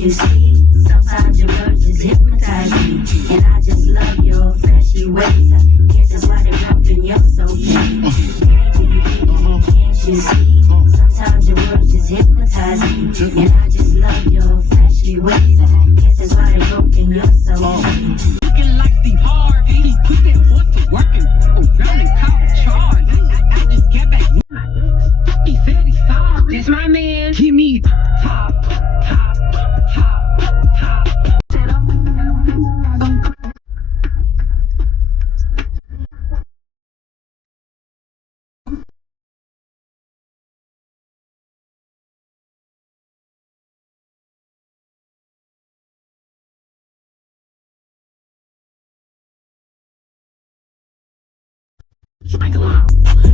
you see? Sometimes your words just hypnotize me, and I just love your flashy ways. I guess that's why they're up in your soul. Can't you see? Sometimes your words just hypnotize me, and I just love your flashy ways. I guess that's why they're up in your soul. Looking like Steve Harvey, he put that horse to working around and caught a charge. I just got back. He said he's sorry. That's my man. Give me top.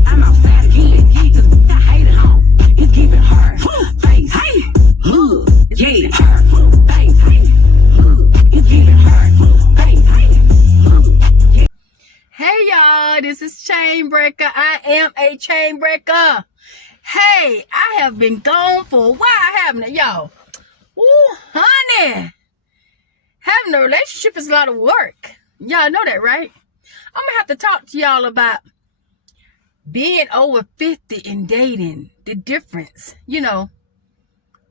I'm outside again, cause I hate it home. It's giving her face. Yeah, her face. It's giving her face. Hey y'all, this is Chainbreaker. I am a chain breaker. Hey, I have been gone for a while, haven't I, y'all? Ooh, honey. Having a relationship is a lot of work. Y'all know that, right? I'm gonna have to talk to y'all about being over 50 and dating. The difference. You know,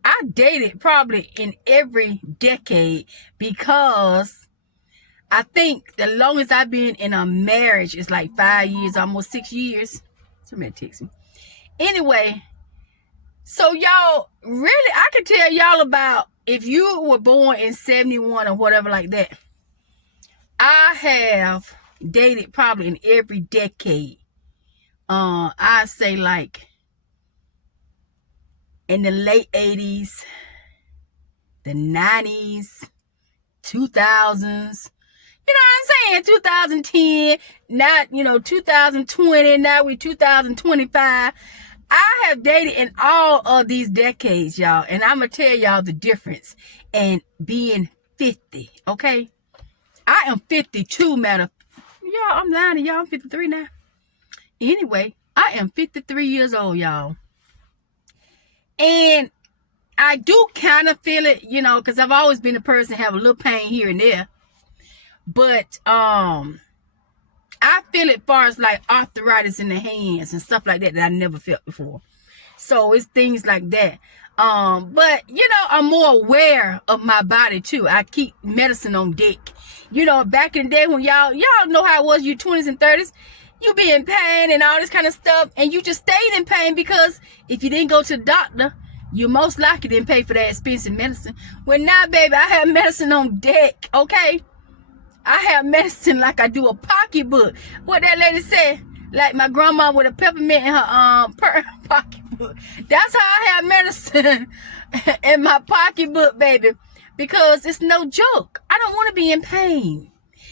I dated probably in every decade because I think the longest I've been in a marriage is like 5 years, almost 6 years. Somebody text me. Anyway, so y'all, really, I can tell y'all about if you were born in 71 or whatever like that. I have dated probably in every decade. I say like in the late 80s, the 90s, 2000s. You know what I'm saying? 2010, not, 2020, now we're 2025. I have dated in all of these decades, y'all. And I'm going to tell y'all the difference in being 50, okay? I am 52, matter. Y'all, I'm lying to y'all. I'm 53 now. Anyway, I am 53 years old, y'all. And I do kind of feel it, because I've always been a person to have a little pain here and there. But I feel it far as like arthritis in the hands and stuff like that I never felt before. So it's things like that. But I'm more aware of my body too. I keep medicine on deck. Back in the day when y'all know how it was, you 20s and 30s, you be in pain and all this kind of stuff, and you just stayed in pain because if you didn't go to the doctor, you most likely didn't pay for that expensive medicine. Well, now, baby, I have medicine on deck, okay? I have medicine like I do a pocketbook. What that lady said, like my grandma with a peppermint in her pocketbook. That's how I have medicine in my pocketbook, baby, because it's no joke. I don't want to be in pain.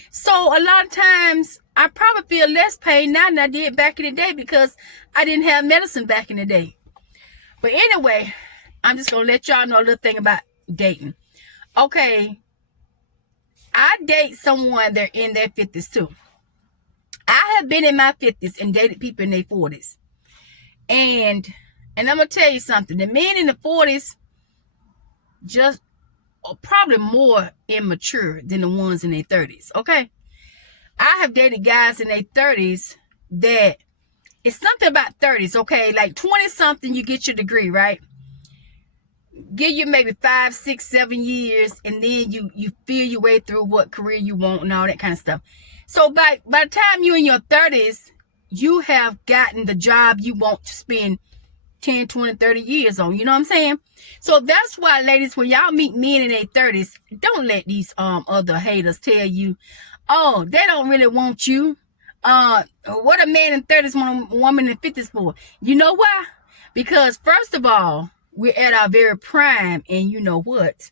So a lot of times I probably feel less pain now than I did back in the day because I didn't have medicine back in the day. But anyway, I'm just going to let y'all know a little thing about dating. Okay. I date someone they're in their 50s too. I have been in my 50s and dated people in their 40s. And I'm going to tell you something. The men in the 40s just are probably more immature than the ones in their 30s. Okay? I have dated guys in their 30s that it's something about 30s. Okay? Like 20 something, you get your degree, right? Give you maybe 5, 6, 7 years, and then you feel your way through what career you want and all that kind of stuff. So by the time you're in your 30s, you have gotten the job you want to spend 10, 20, 30 years on. You know what I'm saying? So that's why, ladies, when y'all meet men in their 30s, don't let these other haters tell you, oh, they don't really want you. What a man in 30s want a woman in 50s for? You know why? Because first of all, we're at our very prime, and you know what?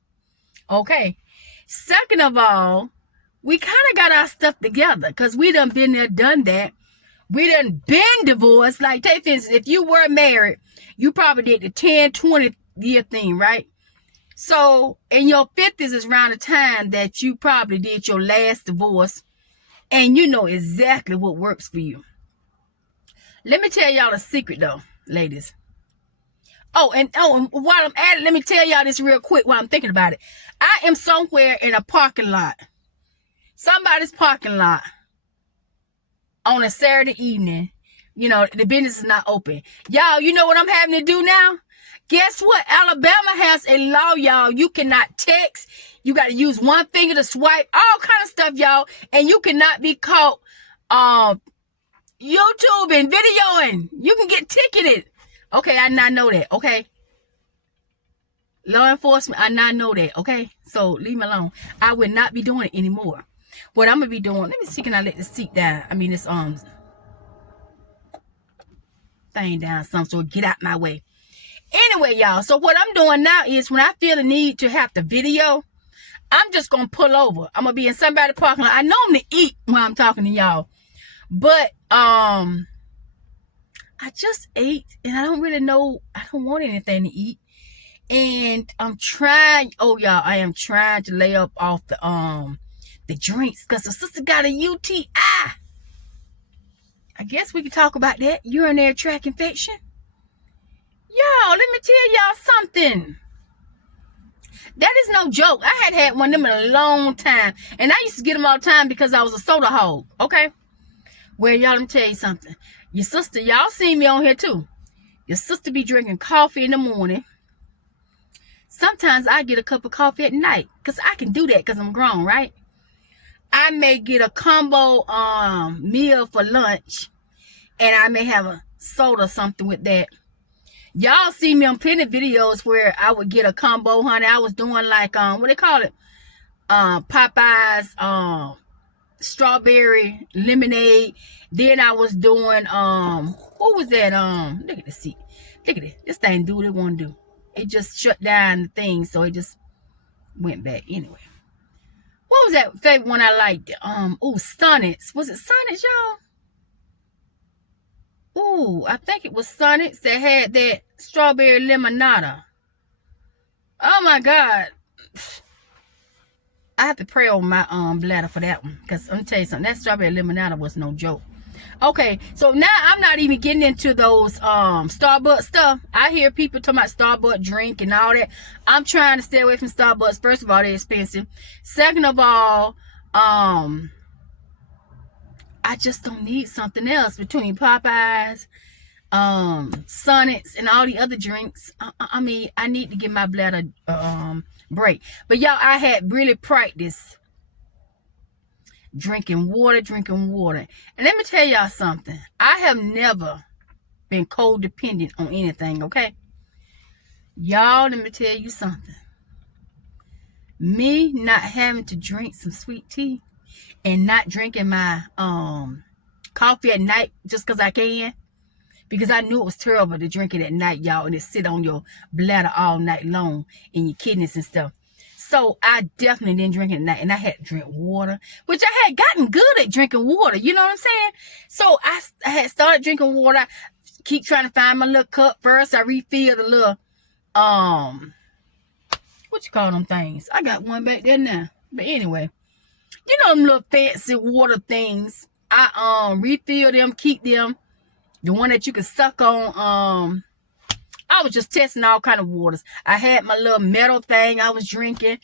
Okay. Second of all, we kind of got our stuff together because we done been there, done that. We done been divorced. Like, take for instance, if you were married, you probably did the 10, 20 year thing, right? So in your 50s is around the time that you probably did your last divorce, and you know exactly what works for you. Let me tell y'all a secret though, ladies. and while I'm at it, let me tell y'all this real quick while I'm thinking about it. I am somewhere in a parking lot. Somebody's parking lot on a Saturday evening. You know, the business is not open. Y'all, you know what I'm having to do now? Guess what? Alabama has a law, y'all. You cannot text. You got to use one finger to swipe. All kind of stuff, y'all. And you cannot be caught YouTube and videoing. You can get ticketed. Okay, I not know that. Okay. Law enforcement, I not know that. Okay. So leave me alone. I will not be doing it anymore. What I'm gonna be doing, let me see, can I let the seat down? I mean this thing down some, so get out my way. Anyway, y'all, so what I'm doing now is when I feel the need to have the video, I'm just gonna pull over. I'm gonna be in somebody's parking lot. I know I'm to eat while I'm talking to y'all, but I just ate and I don't really know, I don't want anything to eat. And I'm trying, oh y'all, I am trying to lay up off the drinks because the sister got a UTI. I guess we could talk about that. Urinary tract infection. Y'all, let me tell y'all something. That is no joke. I had one of them in a long time. And I used to get them all the time because I was a soda hog. Okay? Well, y'all, let me tell you something. Your sister, y'all see me on here too. Your sister be drinking coffee in the morning. Sometimes I get a cup of coffee at night. Because I can do that because I'm grown, right? I may get a combo meal for lunch. And I may have a soda or something with that. Y'all see me on plenty of videos where I would get a combo, honey. I was doing like, what they call it? Popeyes, strawberry lemonade. Then I was doing, what was that? Look at the seat. Look at it. This thing do what it want to do. It just shut down the thing, so it just went back. Anyway. What was that favorite one I liked? Sonics. Was it Sonics, y'all? Ooh, I think it was Sonics that had that strawberry limonada. Oh my God. I have to pray over my bladder for that one. Because I'm going to tell you something. That strawberry limonada was no joke. Okay, so now I'm not even getting into those Starbucks stuff. I hear people talking about Starbucks drink and all that. I'm trying to stay away from Starbucks. First of all, they're expensive. Second of all, I just don't need something else between Popeyes, Sonics, and all the other drinks. I mean, I need to give my bladder break. But y'all, I had really practiced drinking water. And let me tell y'all something. I have never been codependent on anything, okay? Y'all, let me tell you something. Me not having to drink some sweet tea and not drinking my coffee at night just because I can. Because I knew it was terrible to drink it at night, y'all, and it sit on your bladder all night long in your kidneys and stuff. So I definitely didn't drink it at night, and I had to drink water, which I had gotten good at drinking water. You know what I'm saying? So I had started drinking water. I keep trying to find my little cup first. I refill the little, what you call them things? I got one back there now. But anyway, you know them little fancy water things. I refill them, keep them. The one that you can suck on. I was just testing all kind of waters. I had my little metal thing I was drinking.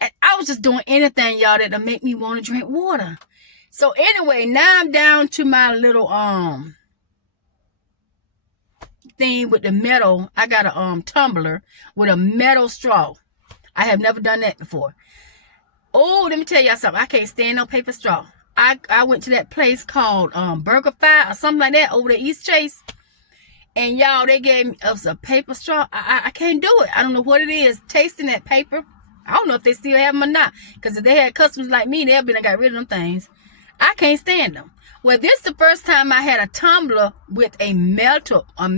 And I was just doing anything, y'all, that'll make me want to drink water. So anyway, now I'm down to my little thing with the metal. I got a tumbler with a metal straw. I have never done that before. Oh, let me tell y'all something. I can't stand no paper straw. I went to that place called BurgerFi or something like that over at East Chase. And y'all, they gave us a paper straw. I can't do it. I don't know what it is. Tasting that paper. I don't know if they still have them or not. Because if they had customers like me, they'd been and got rid of them things. I can't stand them. Well, this is the first time I had a tumbler with a metal straw.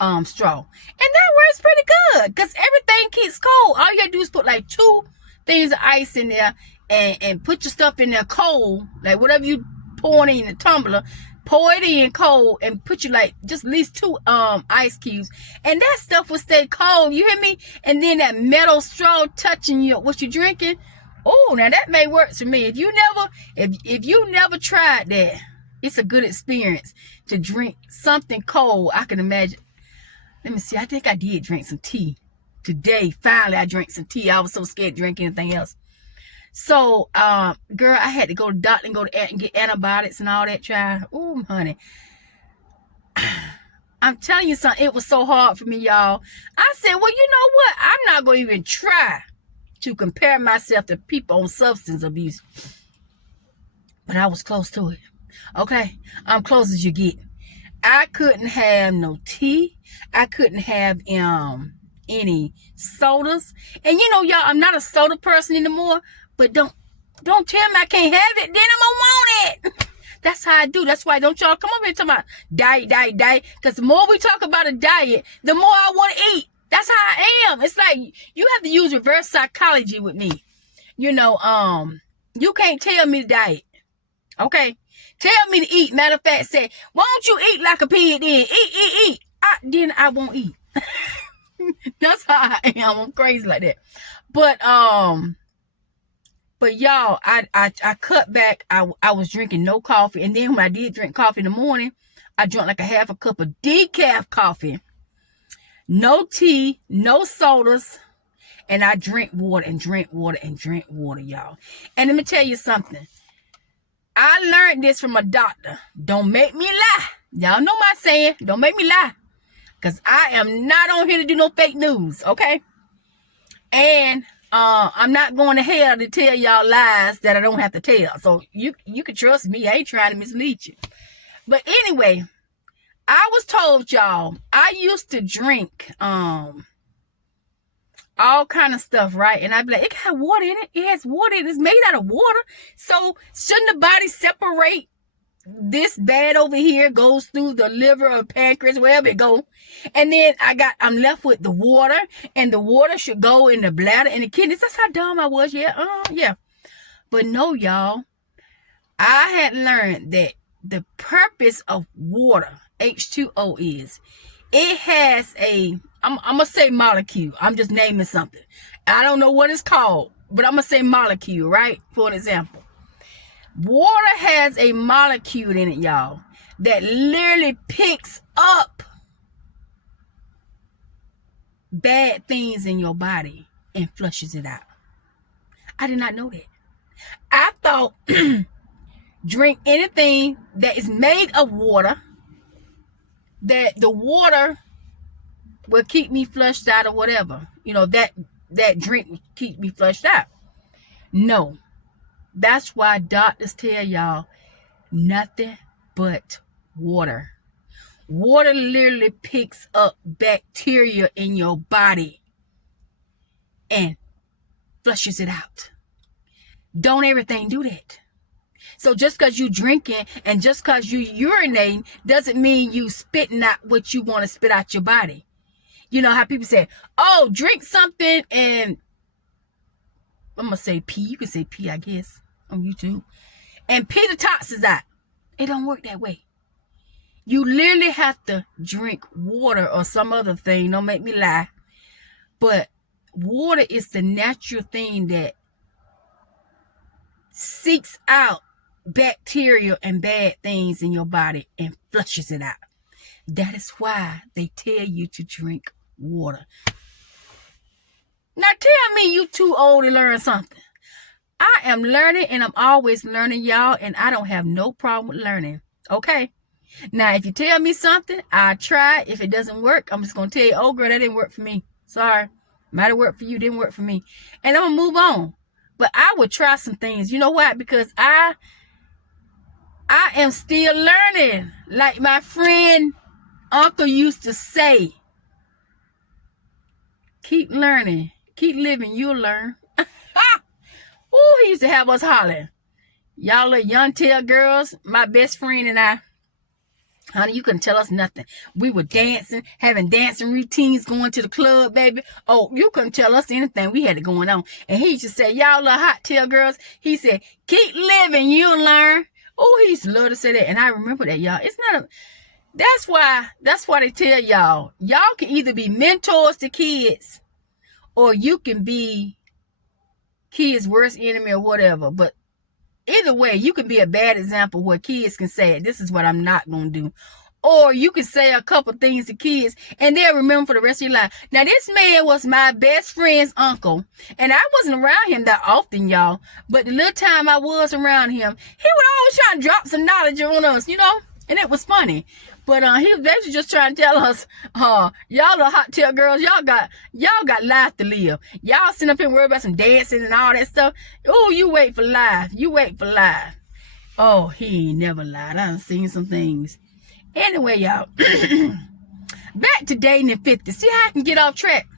And that works pretty good. Because everything keeps cold. All you gotta do is put like 2 things of ice in there. And put your stuff in there cold. Like whatever you pour in the tumbler. Pour it in cold and put you like just at least 2 ice cubes. And that stuff will stay cold. You hear me? And then that metal straw touching you, what you drinking. Oh, now that may work for me. If you never tried that, it's a good experience to drink something cold. I can imagine. Let me see. I think I did drink some tea today. Finally, I drank some tea. I was so scared to drink anything else. So, girl, I had to go to the doctor and and get antibiotics and all that, child. Ooh, honey. I'm telling you something. It was so hard for me, y'all. I said, well, you know what? I'm not going to even try to compare myself to people on substance abuse. But I was close to it. Okay? I'm close as you get. I couldn't have no tea. I couldn't have any sodas. And you know, y'all, I'm not a soda person anymore. But don't tell me I can't have it. Then I'm gonna want it. That's how I do. That's why don't y'all come up here and talk about diet. Because the more we talk about a diet, the more I want to eat. That's how I am. It's like you have to use reverse psychology with me. You know, you can't tell me to diet. Okay? Tell me to eat. Matter of fact, say, why don't you eat like a pig then? Eat. Then I won't eat. That's how I am. I'm crazy like that. But y'all, I cut back. I was drinking no coffee. And then when I did drink coffee in the morning, I drank like a half a cup of decaf coffee. No tea, no sodas. And I drink water, y'all. And let me tell you something. I learned this from a doctor. Don't make me lie. Y'all know my saying. Don't make me lie. Because I am not on here to do no fake news. Okay? And I'm not going to hell to tell y'all lies that I don't have to tell. So you can trust me. I ain't trying to mislead you. But anyway, I was told, y'all, I used to drink all kind of stuff, right? And I'd be like, it got water in it. It has water. It's made out of water. So shouldn't the body separate this bad over here, goes through the liver or pancreas, wherever it go, and then I'm left with the water, and the water should go in the bladder and the kidneys. That's how dumb I was. Yeah. But no, y'all, I had learned that the purpose of water, H2O, is it has I'm gonna say molecule. I'm just naming something. I don't know what it's called, but I'm gonna say molecule, right? For an example. Water has a molecule in it, y'all, that literally picks up bad things in your body and flushes it out. I did not know that. I thought drink anything that is made of water, that the water will keep me flushed out or whatever. You know, that drink will keep me flushed out. No. That's why doctors tell y'all nothing but water. Water literally picks up bacteria in your body and flushes it out. Don't everything do that. So just because you drinking and just because you urinating doesn't mean you spitting out what you want to spit out your body. You know how people say, oh, drink something and I'm going to say pee. You can say pee, I guess, on YouTube. And pee the toxins out. It don't work that way. You literally have to drink water or some other thing. Don't make me lie. But water is the natural thing that seeks out bacteria and bad things in your body and flushes it out. That is why they tell you to drink water. Now tell me you too old to learn something. I am learning and I'm always learning, y'all, and I don't have no problem with learning. Okay? Now, if you tell me something, I try. If it doesn't work, I'm just going to tell you, oh, girl, that didn't work for me. Sorry. Might have worked for you, didn't work for me. And I'm going to move on. But I would try some things. You know why? Because I am still learning. Like my friend Uncle used to say, keep learning. Keep living. You'll learn. Oh, he used to have us hollering. Y'all little young tail girls, my best friend and I, honey, you couldn't tell us nothing. We were dancing, having dancing routines, going to the club, baby. Oh, you couldn't tell us anything. We had it going on. And he used to say, y'all little hot tail girls, he said, keep living, you'll learn. Oh, he used to love to say that. And I remember that, y'all. It's not a... That's why they tell y'all can either be mentors to kids or you can be kids' worst enemy or whatever. But either way, you can be a bad example where kids can say, this is what I'm not going to do. Or you could say a couple things to kids and they'll remember for the rest of your life. Now, this man was my best friend's uncle. And I wasn't around him that often, y'all. But the little time I was around him, he would always try to drop some knowledge on us, you know. And it was funny. But he was basically just trying to tell us, y'all the hot tail girls, y'all got life to live. Y'all sitting up here worried about some dancing and all that stuff. Oh, you wait for life. You wait for life. Oh, he ain't never lied. I done seen some things. Anyway, y'all. Back to dating in 50. See how I can get off track?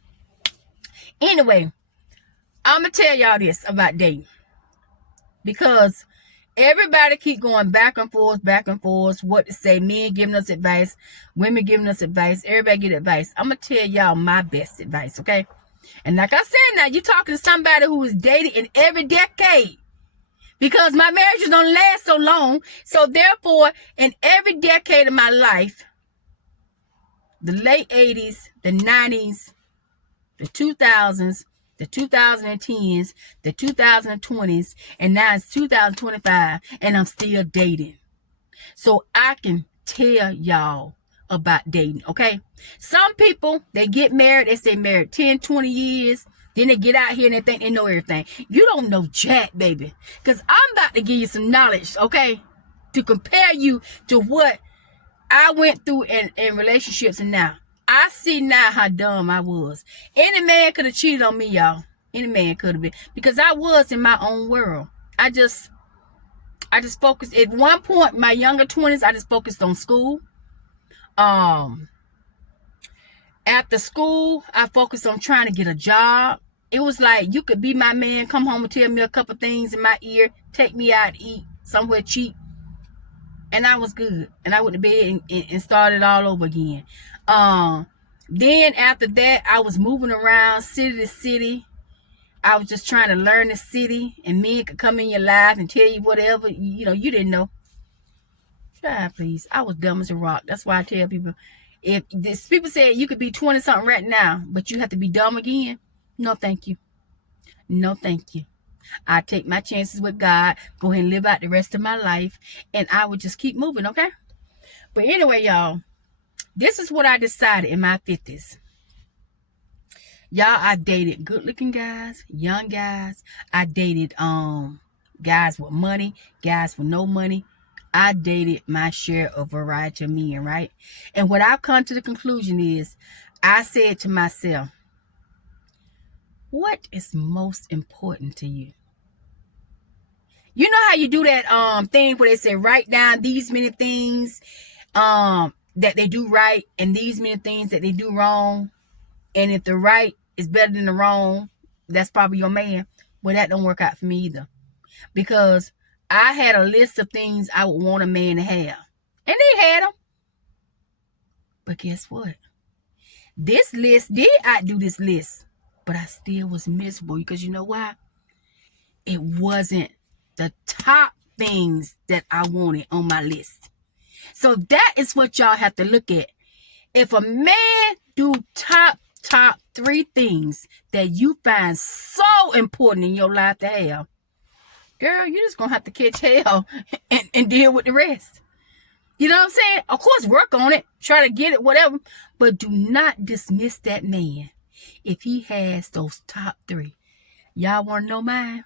Anyway, I'm going to tell y'all this about dating. Because everybody keep going back and forth, what to say. Men giving us advice, women giving us advice, everybody get advice. I'm going to tell y'all my best advice, okay? And like I said, now you're talking to somebody who is dated in every decade. Because my marriages don't last so long. So therefore, in every decade of my life, the late 80s, the 90s, the 2000s, the 2010s, the 2020s, and now it's 2025, and I'm still dating. So I can tell y'all about dating, okay? Some people, they get married, they stay married 10, 20 years, then they get out here and they think they know everything. You don't know jack, baby. Because I'm about to give you some knowledge, okay? To compare you to what I went through in relationships and now. I see now how dumb I was. Any man could have cheated on me, y'all. Any man could have been. Because I was in my own world. I just focused. At one point, in my younger 20s, I just focused on school. After school, I focused on trying to get a job. It was like, you could be my man, come home and tell me a couple things in my ear, take me out to eat somewhere cheap. And I was good. And I went to bed and started all over again. Then after that, I was moving around city to city. I was just trying to learn the city. And men could come in your life and tell you whatever, you know, you didn't know. Try, please. I was dumb as a rock. That's why I tell people, if this, people say you could be 20-something right now, but you have to be dumb again. No, thank you. No, thank you. I take my chances with God, go ahead and live out the rest of my life, and I would just keep moving, okay? But anyway, y'all, this is what I decided in my 50s. Y'all, I dated good-looking guys, young guys. I dated guys with money, guys with no money. I dated my share of variety of men, right? And what I've come to the conclusion is, I said to myself, what is most important to you? You know how you do that thing where they say write down these many things that they do right and these many things that they do wrong. And if the right is better than the wrong, that's probably your man. Well, that don't work out for me either. Because I had a list of things I would want a man to have. And they had them. But guess what? This list did outdo this list. But I still was miserable because you know why? It wasn't the top things that I wanted on my list. So that is what y'all have to look at. If a man do top 3 things that you find so important in your life to have, girl, you're just going to have to catch hell and deal with the rest. You know what I'm saying? Of course, work on it. Try to get it, whatever. But do not dismiss that man if he has those top 3. Y'all want to know mine?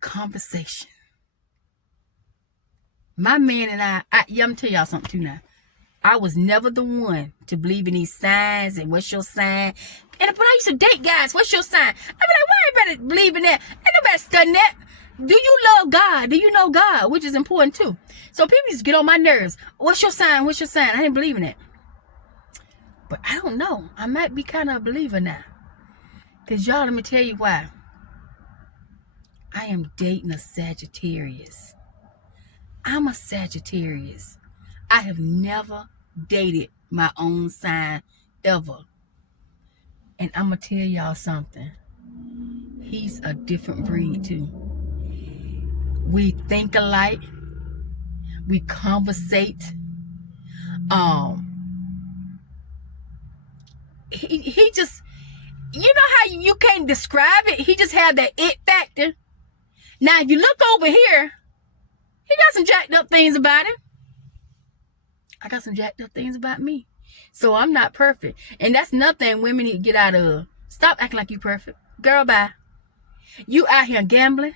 Conversation. My man and I'm going to tell y'all something too now. I was never the one to believe in these signs and what's your sign. And but I used to date guys. What's your sign? I be like, why everybody believe in that? Ain't nobody studying that. Do you love God? Do you know God? Which is important too. So people used to get on my nerves. What's your sign? What's your sign? I didn't believe in that. But I don't know. I might be kind of a believer now. Because y'all, let me tell you why. I am dating a Sagittarius. I'm a Sagittarius. I have never dated my own sign ever. And I'm going to tell y'all something. He's a different breed too. We think alike. We conversate. He just, you know how you can't describe it? He just had that it factor. Now, if you look over here, he got some jacked up things about him. I got some jacked up things about me. So I'm not perfect. And that's nothing women need to get out of. Stop acting like you perfect. Girl, bye. You out here gambling.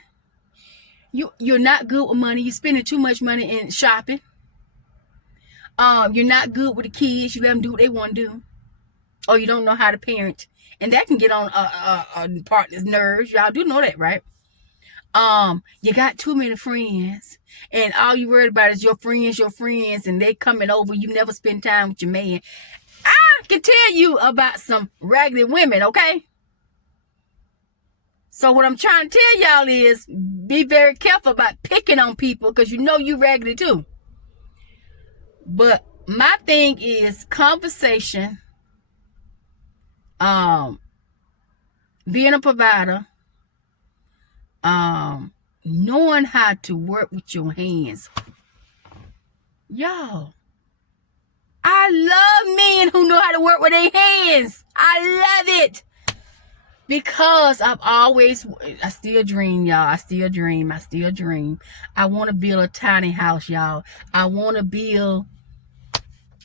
You're not good with money. You're spending too much money in shopping. You're not good with the kids. You let them do what they want to do. Or you don't know how to parent. And that can get on a partner's nerves. Y'all do know that, right? You got too many friends. And all you worried about is your friends, and they coming over. You never spend time with your man. I can tell you about some raggedy women, okay? So what I'm trying to tell y'all is be very careful about picking on people because you know you raggedy too. But my thing is conversation, being a provider, knowing how to work with your hands. Y'all, I love men who know how to work with their hands. I love it. Because I still dream, y'all. I still dream. I want to build a tiny house, y'all. I want to build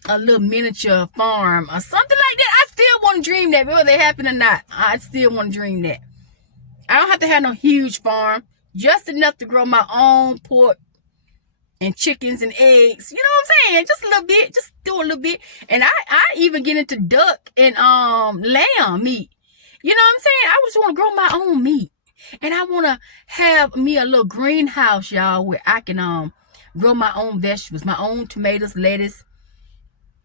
a little miniature farm or something like that. I still want to dream that, whether it happen or not. I still want to dream that. I don't have to have no huge farm. Just enough to grow my own pork and chickens and eggs. You know what I'm saying? Just a little bit. Just do a little bit. And I even get into duck and lamb meat. You know what I'm saying? I just want to grow my own meat. And I want to have me a little greenhouse, y'all, where I can grow my own vegetables, my own tomatoes, lettuce,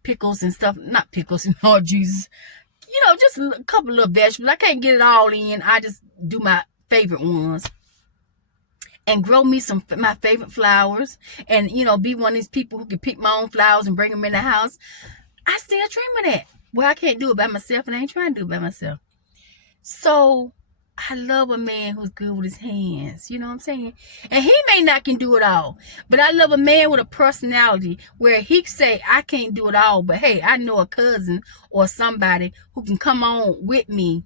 pickles and stuff. Not pickles, Lord Jesus. You know, just a couple of vegetables. I can't get it all in. I just do my favorite ones. And grow me some my favorite flowers. And, you know, be one of these people who can pick my own flowers and bring them in the house. I still dream of that. Well, I can't do it by myself, and I ain't trying to do it by myself. So I love a man who's good with his hands. You know what I'm saying? And he may not can do it all. But I love a man with a personality where he can say, I can't do it all. But hey, I know a cousin or somebody who can come on with me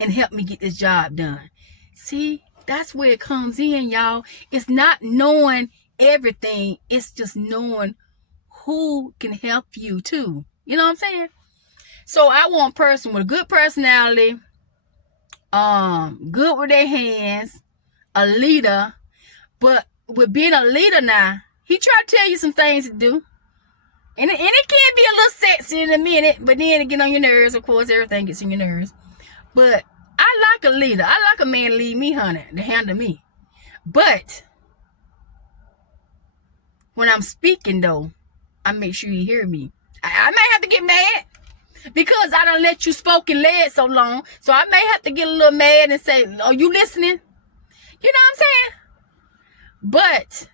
and help me get this job done. See, that's where it comes in, y'all. It's not knowing everything. It's just knowing who can help you too. You know what I'm saying? So I want a person with a good personality, good with their hands, a leader. But with being a leader now, he try to tell you some things to do. And it can be a little sexy in a minute, but then it get on your nerves. Of course, everything gets on your nerves. But I like a leader. I like a man to lead me, honey, to handle me. But when I'm speaking, though, I make sure you hear me. I may have to get mad because I done let you spoke and led so long. So I may have to get a little mad and say, are you listening? You know what I'm saying? But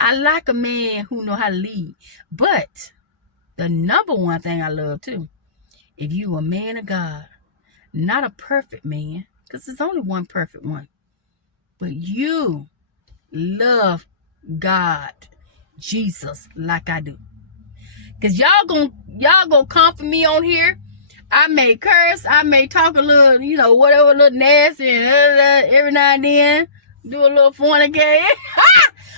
I like a man who know how to lead. But the number one thing I love, too, if you a man of God, not a perfect man, because there's only one perfect one, but you love God, Jesus, like I do. Because y'all gonna come for me on here. I may curse, I may talk a little, you know, whatever, a little nasty, and every now and then do a little fornicate.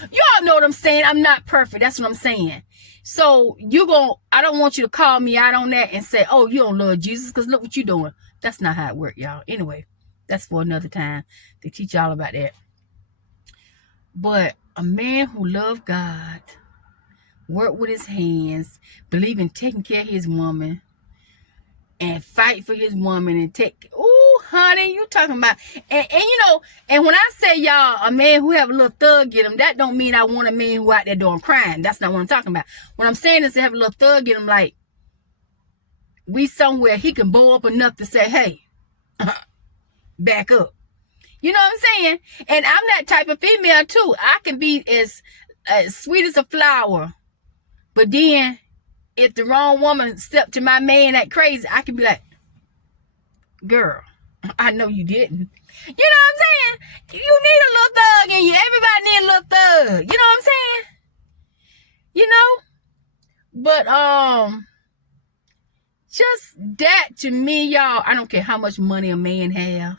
Y'all know what I'm saying. I'm not perfect. That's what I'm saying. So I don't want you to call me out on that and say, oh, you don't love Jesus because look what you're doing. That's not how it works, y'all. Anyway, that's for another time to teach y'all about that. But a man who loves God, work with his hands, believe in taking care of his woman, and fight for his woman and honey, you talking about, and you know, and when I say y'all, a man who have a little thug in him, that don't mean I want a man who out there doing crime. That's not what I'm talking about. What I'm saying is to have a little thug in him, like, we somewhere he can bow up enough to say, hey, back up. You know what I'm saying? And I'm that type of female too. I can be as sweet as a flower. But then if the wrong woman step to my man that crazy, I can be like, girl, I know you didn't. You know what I'm saying? You need a little thug in you. Everybody need a little thug. You know what I'm saying? You know? But just that to me, y'all, I don't care how much money a man have.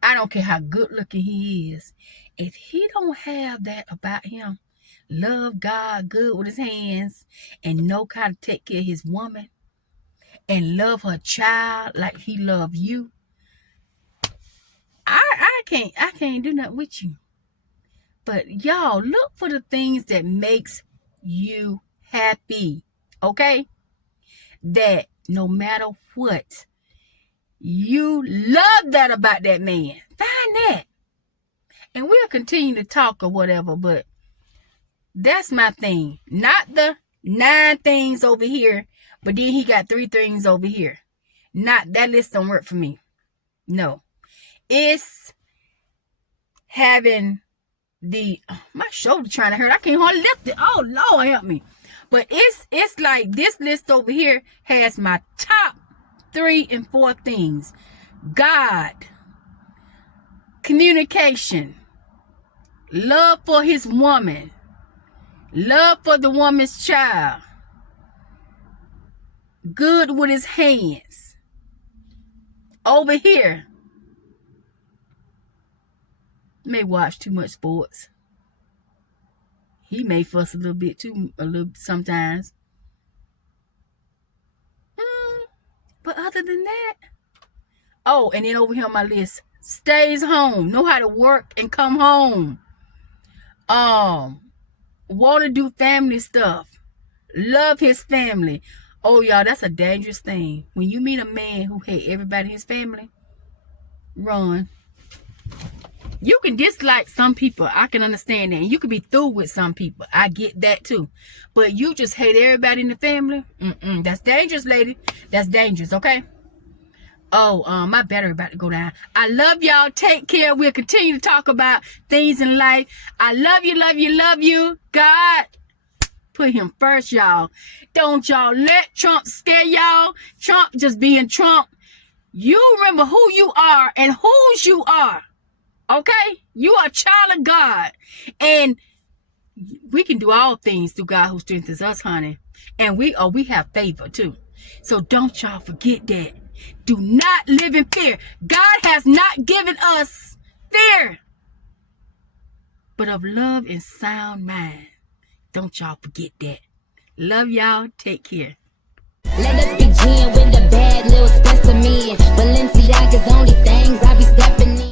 I don't care how good looking he is. If he don't have that about him, love God good with his hands, and know how to take care of his woman, and love her child like he loved you, I can't do nothing with you. But y'all, look for the things that makes you happy, okay? That no matter what, you love that about that man. Find that. And we'll continue to talk or whatever, but that's my thing. Not the 9 things over here, but then he got 3 things over here. Not that list don't work for me. No. It's having my shoulder trying to hurt. I can't hardly lift it. Oh Lord help me. But it's like this list over here has my top 3 and 4 things. God, communication, love for his woman, love for the woman's child, good with his hands. Over here, may watch too much sports. He may fuss a little bit too, sometimes. But other than that, oh, and then over here on my list, stays home, know how to work and come home. Want to do family stuff, love his family. Oh, y'all, that's a dangerous thing. When you meet a man who hate everybody in his family, run. You can dislike some people. I can understand that. And you can be through with some people. I get that too. But you just hate everybody in the family? That's dangerous, lady. That's dangerous, okay? Oh, my battery about to go down. I love y'all. Take care. We'll continue to talk about things in life. I love you, love you, love you. God, put him first, y'all. Don't y'all let Trump scare y'all. Trump just being Trump. You remember who you are and whose you are. Okay? You are a child of God. And we can do all things through God who strengthens us, honey. And we have favor too. So don't y'all forget that. Do not live in fear. God has not given us fear, but of love and sound mind. Don't y'all forget that. Love y'all. Take care. Let us begin with the bad little specimen. Balenciaga's only things I be stepping in.